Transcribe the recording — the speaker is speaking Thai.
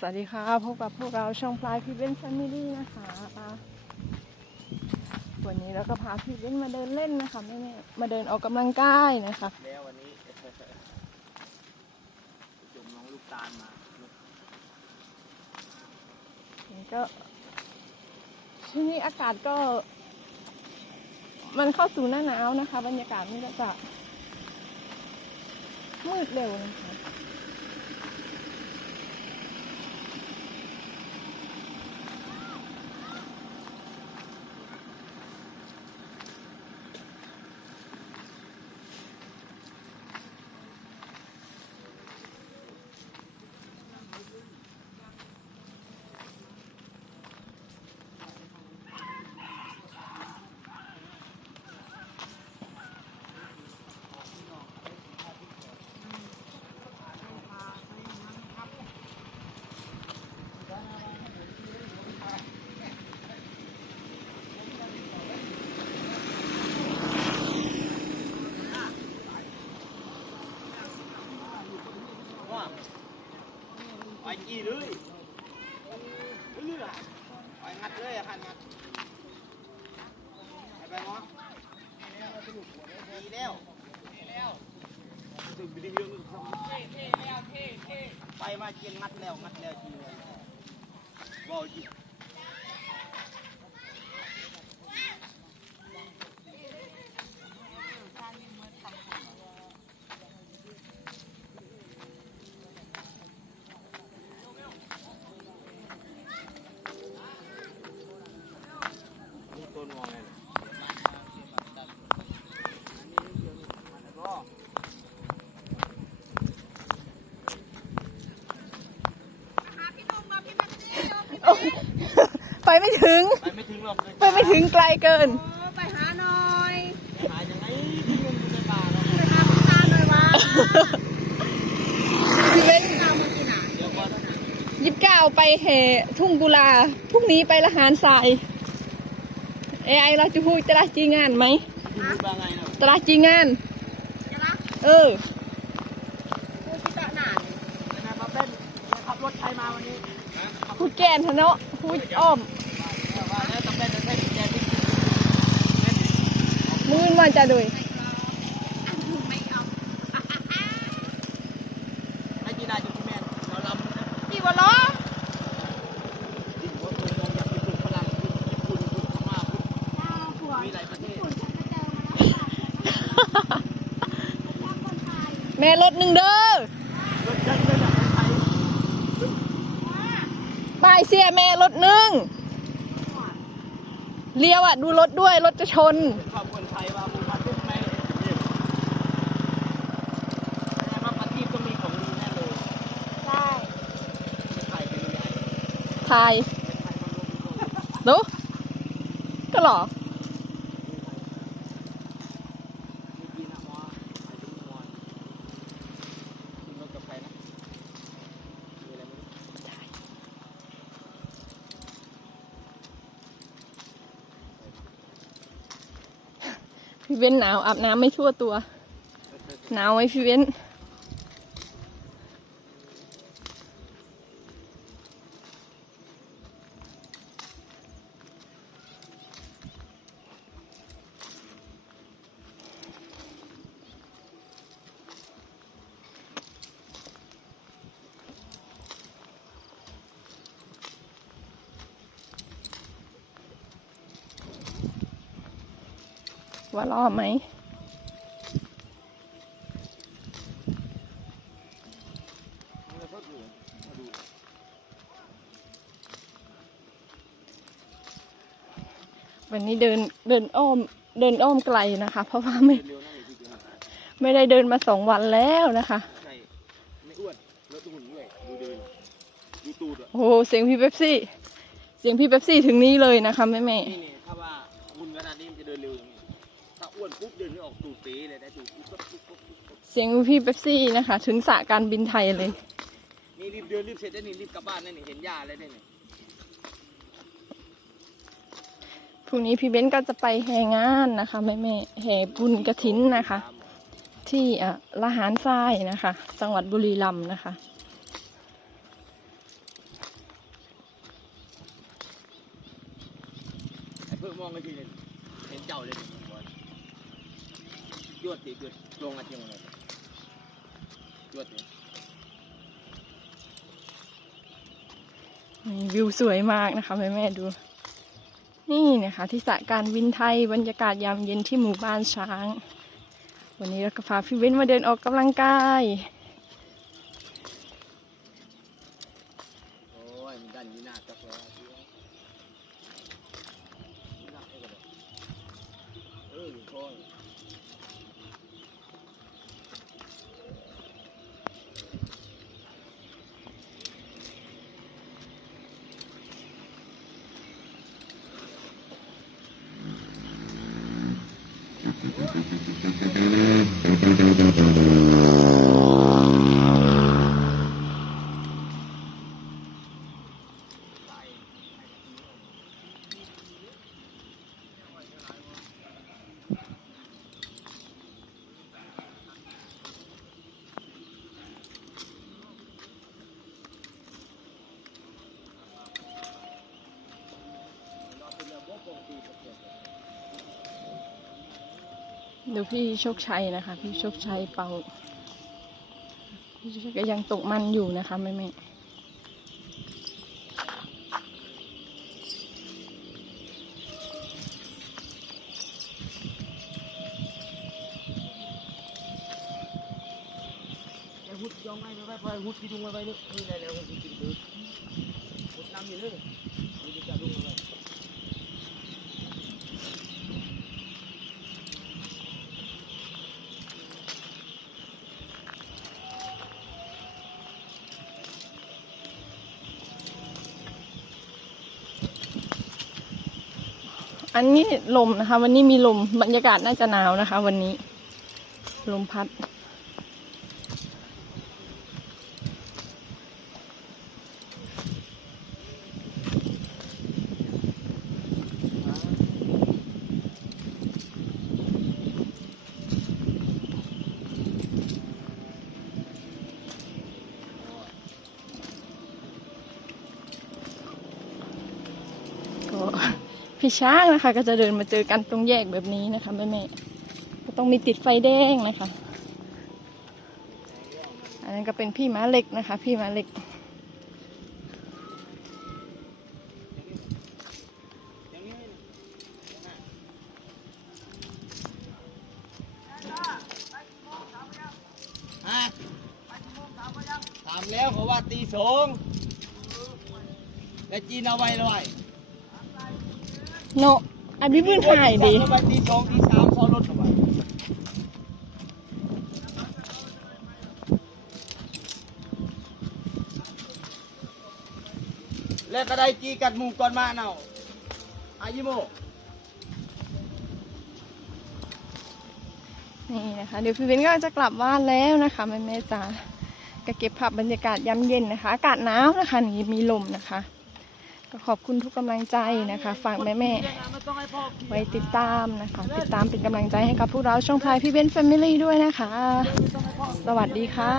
สวัสดีค่ะพบกับพวกเราช่องพลายพี่เบนแฟมิลี่นะคะ วันนี้เราก็พาพี่เบนมาเดินเล่นนะคะแม่ๆมาเดินออกกำลังกายนะคะแล้ววันนี้จุ่มน้องลูกตาลมานี่ก็ช่วงนี้อากาศก็ มันเข้าสู่หน้าหนาวนะคะ บรรยากาศมันก็จะมืดเร็วนะคะ ไปกี่เลยเรื่อยไปงัดเลยอะคันงัดไปไปมั้งดีแล้วถึงไปดีเรื่องไปมาเกียนงัดแล้วงัดแล้วจีเลยบอกจีมีต้นมองไงก็ โอ้ย ไปไม่ถึง ไปไม่ถึงหรอกไปไม่ถึงไกลเกิน ไปหาหน่อยไปหายังไงที่มันอยู่ในป่าเนาะไปหาคุณตาหน่อยวะพี่เบนตามมากินอะเดี๋ยวก่อนยิบเก้าไปแห่ทุ่งกุลาพรุ่งนี้ไปละหารทรายเอไอเราจะพูดตลาดจีงานไหมคุณรู้ว่าไงเนาะตลาดจีงาน จะรักเออ กูคิดตะหนานนะครับเต้นขับรถใครมาวันนี้ พูดแกนทะเนาะพูดอ้อม ว่าแล้วต้องเต้นจะใช้กุญแจที่ มือนมันจะดุยไม่เอาให้จีนาจีแม่เราลำกี่วะล้อที่หัวตัวมองยากญี่ปุ่นฝรั่งญี่ปุ่นญี่ปุ่นพม่าญี่ปุ่นผัวมีหลายประแม่รถหนึ่งเด้อไป้ายเสียแม่รถหนึ่ง เลี้ยวอะ ดูรถด้วย รถจะชน ขอบคนไทยว่ามึงมาขึ้นไหมแสดงว่าประเทศก็มีของดีแน่เลยใช่ไทยเป็นใหญ่ทายเป็นไทยมันรวมกันดู ก็หรอ มีปีนะมอไทยเป็นมอขึ้นรถกับใครนะมีอะไรไม่รู้ พี่เว้นหนาวอาบน้ำไม่ทั่วตัว หนาวไหมพี่เว้น ว่ารอบไหมวันนี้เดินเดินอ้อมเดินอ้อมไกลนะคะ เพราะว่าไม่เร็วนั่นเลยที่เดียวไม่ได้เดินมาสองวันแล้วนะคะใช่ไม่อ้วนแล้วตัวหุ่นด้วยดูเดินดูตูดอะโอ้โหเสียงพี่เป๊ปซี่ เสียงพี่เป๊ปซี่ถึงนี้เลยนะคะแม่แม่ นปุ๊บเดินออกตูดปีเลยได้ตูดปุ๊บปุ๊บเสียงพี่เบสซี่นะคะ ถึงสะการบินไทยเลย นี่รีบเดินรีบเสร็จได้นี่รีบกลับบ้านได้นี่เห็นหญ้าเลยได้นี่พรุ่งนี้พี่เบ้นก็จะไปแห่งานนะคะแม่แม่แห่บุญกระถินนะคะ ที่อะละหานทรายนะคะ จังหวัดบุรีรัมย์นะคะเพิ่งมองเลยทีเดียวเห็นเจ้าเลย บอลจวดติจวดลงอาเจียงเลยจวดตินี่วิวสวยมากนะคะแม่แม่ๆดู นี่นะคะ ที่สระการวินไทยบรรยากาศยามเย็นที่หมู่บ้านช้าง วันนี้เราก็พาพี่เว้นมาเดินออกกำลังกายโอ้ยมันดันยีหน้าจักรแล้ว ดูพี่โชคชัยนะคะ พี่โชคชัยเป่าพี่โชคชัยก็ยังตกมันอยู่นะคะแม่แม่ไอ้หุดยองไงไปไปหุดที่ดุงไปนี่นี่แหละหุดที่ดุงหุดน้ำอยู่เลยหุดจะดุงอะไร อันนี้ลมนะคะ วันนี้มีลมบรรยากาศน่าจะหนาวนะคะ วันนี้ ลมพัด ก็ พี่ช้างนะคะ ก็จะเดินมาเจอกันตรงแยกแบบนี้นะคะแม่แม่ก็ต้องมีติดไฟแดงนะคะ อันนั้นก็เป็นพี่ม้าเล็กนะคะ พี่ม้าเล็กอย่างนี้ฮะถามแล้วเขาว่าตีสองแล้วจีนเอาไว้เลย โนอันนี้เพิ่งถ่ายดีเอาไว้ตีสองตีสามซ้อนรถเอาไว้แล้วก็ได้จีกัดหมูก่อนมาเนาอายิโมนี่นะคะ เดี๋ยวพี่เบนก็จะกลับบ้านแล้วนะคะแม่แม่ๆจ๋าก็เก็บภาพบรรยากาศยามเย็นนะคะ อากาศหนาวนะคะนี่มีลมนะคะ ก็ขอบคุณทุกกำลังใจนะคะ ฝากแม่แม่ไว้ติดตามนะคะ ติดตามเป็นกำลังใจให้กับพวกเราช่องพายพี่เบนแฟมิลี่ด้วยนะคะ สวัสดีค่ะ